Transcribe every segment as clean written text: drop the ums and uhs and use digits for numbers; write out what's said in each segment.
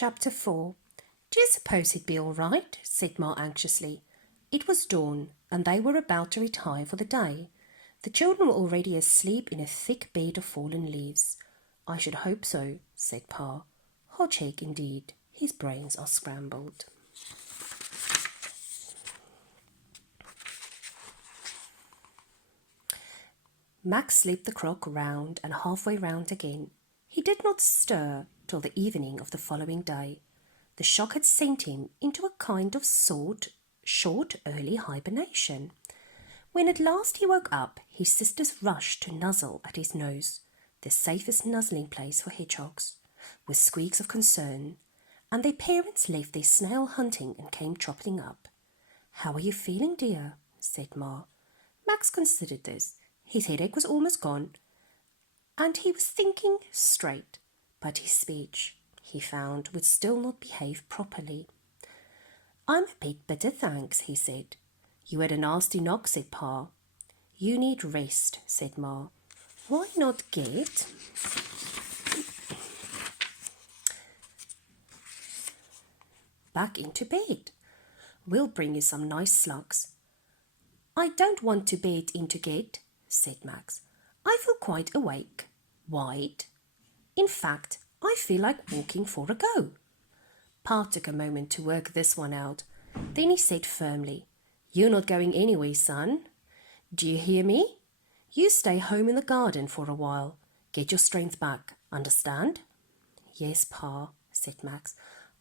Chapter 4. Do you suppose he'd be all right? Said Ma anxiously. It was dawn, and they were about to retire for the day. The children were already asleep in a thick bed of fallen leaves. I should hope so, said Pa. Hodgeheg, indeed. His brains are scrambled. Max slipped the crock round and halfway round again. He did not stir till the evening of the following day. The shock had sent him into a kind of short early hibernation. When at last he woke up, his sisters rushed to nuzzle at his nose, the safest nuzzling place for hedgehogs, with squeaks of concern, and their parents left their snail hunting and came trotting up. "How are you feeling, dear?" said Ma. Max considered this. His headache was almost gone, and he was thinking straight, but his speech, he found, would still not behave properly. "I'm a bit better, thanks," he said. "You had a nasty knock," said Pa. "You need rest," said Ma. "Why not get back into bed? We'll bring you some nice slugs." "I don't want to bed into get," said Max. "I feel quite awake, wide. In fact, I feel like walking for a go." Pa took a moment to work this one out. Then he said firmly, "You're not going anywhere, son. Do you hear me? You stay home in the garden for a while. Get your strength back. Understand?" "Yes, Pa," said Max.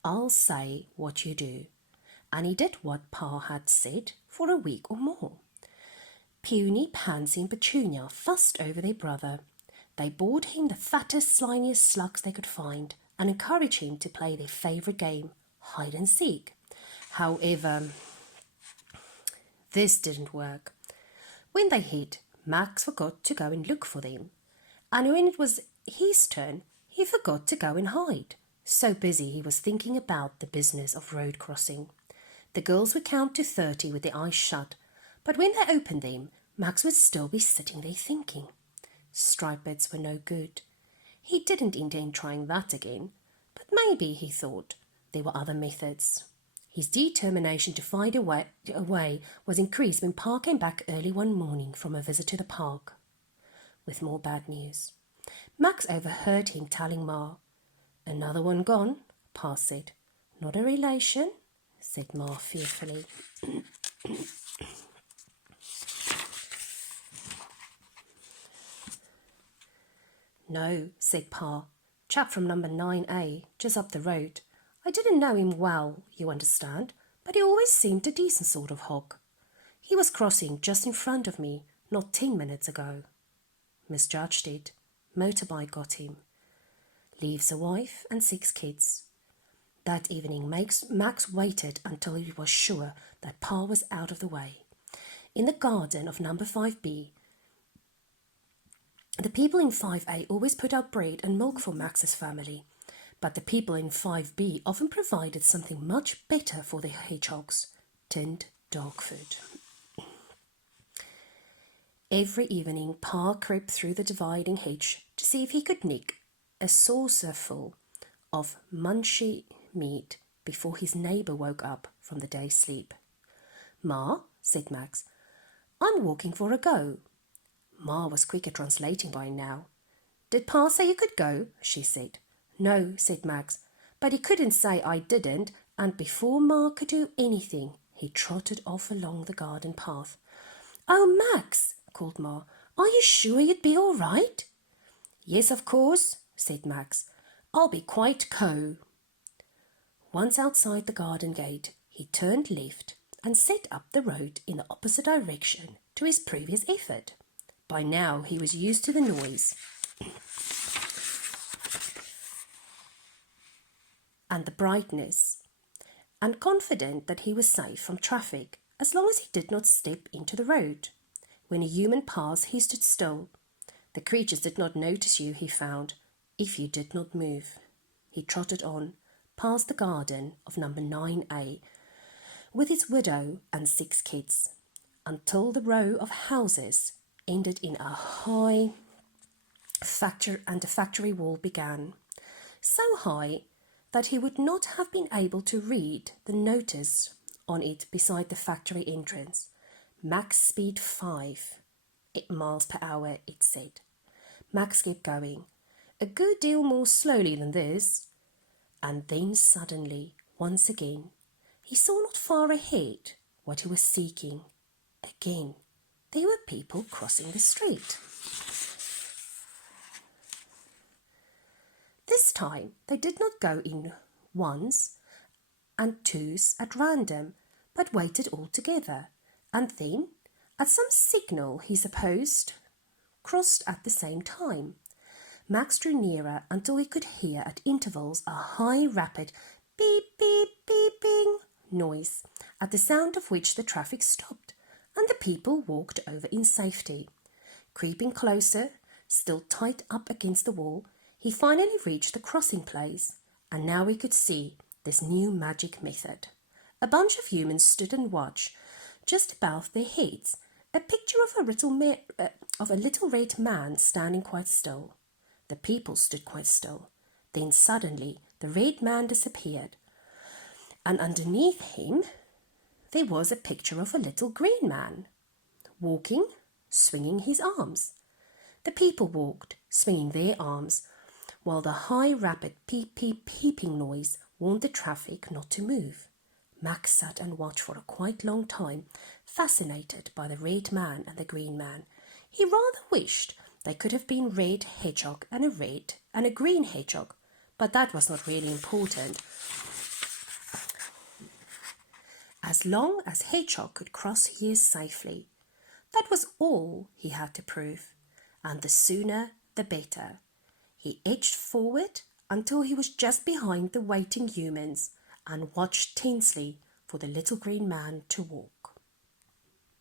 "I'll say what you do." And he did what Pa had said for a week or more. Puny, Pansy and Petunia fussed over their brother. They bought him the fattest, slimiest slugs they could find and encouraged him to play their favourite game, hide and seek. However, this didn't work. When they hid, Max forgot to go and look for them. And when it was his turn, he forgot to go and hide. So busy he was thinking about the business of road crossing. The girls would count to 30 with their eyes shut, but when they opened them, Max would still be sitting there thinking. Striped bits were no good. He didn't intend trying that again, but maybe, he thought, there were other methods. His determination to find a way was increased when Pa came back early one morning from a visit to the park with more bad news. Max overheard him telling Ma. "Another one gone," Pa said. "Not a relation?" said Ma fearfully. "No," said Pa. "Chap from number 9A, just up the road. I didn't know him well, you understand, but he always seemed a decent sort of hog. He was crossing just in front of me not 10 minutes ago. Misjudged it. Motorbike got him. Leaves a wife and 6 kids. That evening Max waited until he was sure that Pa was out of the way. In the garden of number 5B, the people in 5A always put out bread and milk for Max's family, but the people in 5B often provided something much better for their hedgehogs, tinned dog food. Every evening Pa crept through the dividing hedge to see if he could nick a saucerful of munchy meat before his neighbour woke up from the day's sleep. "Ma," said Max, "I'm walking for a go." Ma was quick at translating by now. "Did Pa say you could go?" she said. "No," said Max, "but he couldn't say I didn't," and before Ma could do anything, he trotted off along the garden path. "Oh, Max," called Ma, "are you sure you'd be all right?" "Yes, of course," said Max. "I'll be quite co." Once outside the garden gate, he turned left and set up the road in the opposite direction to his previous effort. By now he was used to the noise and the brightness, and confident that he was safe from traffic as long as he did not step into the road. When a human passed, he stood still. The creatures did not notice you, he found, if you did not move. He trotted on, past the garden of number 9A, with its widow and 6 kids, until the row of houses ended in a high factory, and the factory wall began. So high that he would not have been able to read the notice on it beside the factory entrance. Max speed 5 miles per hour, it said. Max kept going, a good deal more slowly than this. And then suddenly, once again, he saw not far ahead what he was seeking. Again, there were people crossing the street. This time they did not go in ones and twos at random, but waited all together, and then, at some signal he supposed, crossed at the same time. Max drew nearer until he could hear at intervals a high, rapid beep, beep, beeping noise, at the sound of which the traffic stopped, and the people walked over in safety. Creeping closer, still tight up against the wall, he finally reached the crossing place, and now he could see this new magic method. A bunch of humans stood and watched, just above their heads, a picture of a little red man standing quite still. The people stood quite still. Then suddenly the red man disappeared, and underneath him there was a picture of a little green man, walking, swinging his arms. The people walked, swinging their arms, while the high, rapid peep, peep, peeping noise warned the traffic not to move. Max sat and watched for a quite long time, fascinated by the red man and the green man. He rather wished they could have been red hedgehog and a green hedgehog, but that was not really important. As long as Hedgehog could cross here safely, that was all he had to prove, and the sooner the better. He edged forward until he was just behind the waiting humans and watched tensely for the little green man to walk.